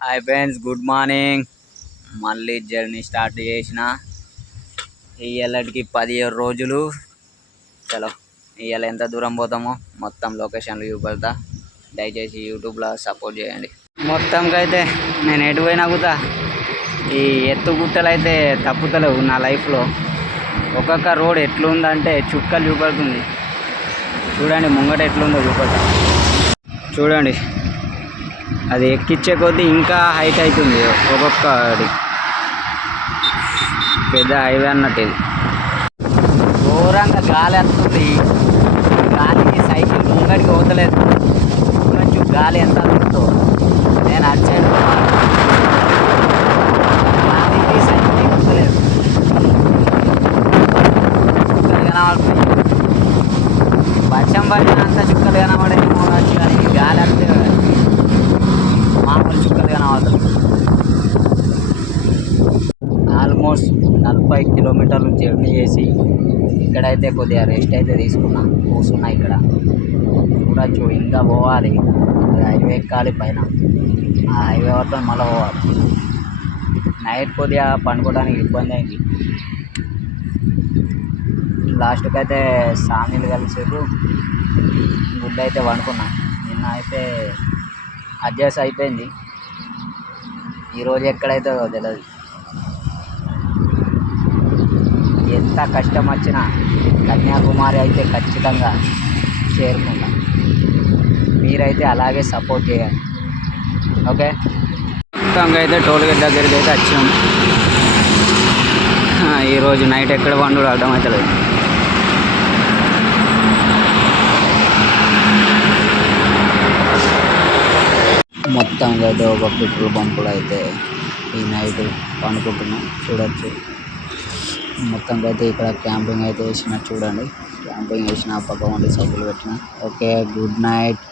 Hi friends good morning. మళ్ళీ journey start చేసిన. ఇవాళకి పదిహేడు రోజులు. చలో ఇవాళ ఎంత దూరం పోతామో మొత్తం లొకేషన్లు చూపెడతా. దయచేసి యూట్యూబ్లో సపోర్ట్ చేయండి. మొత్తంకి అయితే నేను ఎటు పోయినా కూడా ఈ ఎత్తు గుట్టలు అయితే తప్పుతలేవు నా లైఫ్లో. ఒక్కొక్క రోడ్ ఎట్లుందంటే చుక్కలు చూపెడుతుంది. చూడండి ముంగట ఎట్లుందో చూపెడతా. చూడండి. అది ఎక్కించే కొద్దీ ఇంకా హైట్ అవుతుంది ఒక్కొక్కడి పెద్ద హైవే అన్నట్టు ఇది. ఘోరంగా గాలి వస్తుంది. గాలికి సైకిల్ ముంగడికి పోతలేదు. కొంచెం గాలి ఎంత వస్తుందో. నేను అటు గాలికి సైకిల్ పోతలేదు కనబడుతుంది వర్షం పడిన అంత చుక్కలు కనబడేమో వచ్చి కానీ గాలి అంతే ఆల్మోస్ట్ నలభై కిలోమీటర్లు జర్నీ చేసి ఇక్కడైతే కొద్దిగా రెస్ట్ అయితే తీసుకున్నా. కూర్చున్నా ఇక్కడ. చూడొచ్చు ఇంకా పోవాలి. హైవే ఎక్కాలి పైన. ఆ హైవే వద్ద మళ్ళీ పోవాలి. నైట్ కొద్దిగా పండుకోవడానికి ఇబ్బంది అయింది. లాస్ట్కి అయితే సామీలు కలిసారు గుడ్డ అయితే వండుకున్నా. నిన్న అయితే అడ్జస్ట్ అయిపోయింది. ఈరోజు ఎక్కడైతే తెలియదు ఎంత కష్టం వచ్చినా కన్యాకుమారి అయితే ఖచ్చితంగా చేరుకుంటా. మీరైతే అలాగే సపోర్ట్ చేయండి. ఓకే? మొత్తంగా అయితే టోల్గేట్ దగ్గరికి అయితే వచ్చాము ఆ, ఈరోజు నైట్ ఎక్కడ పండుగ అర్థమవుతలేదు మొత్తంగా అయితే ఒక పెట్రోల్ బంకులో అయితే ఈ నైట్ పండుకుంటున్నాం. చూడొచ్చు. మొత్తం అయితే ఇక్కడ క్యాంపింగ్ అయితే వేసిన చూడండి. క్యాంపింగ్ వేసిన పక్క సైకిల్ పెట్టిన. Okay good night.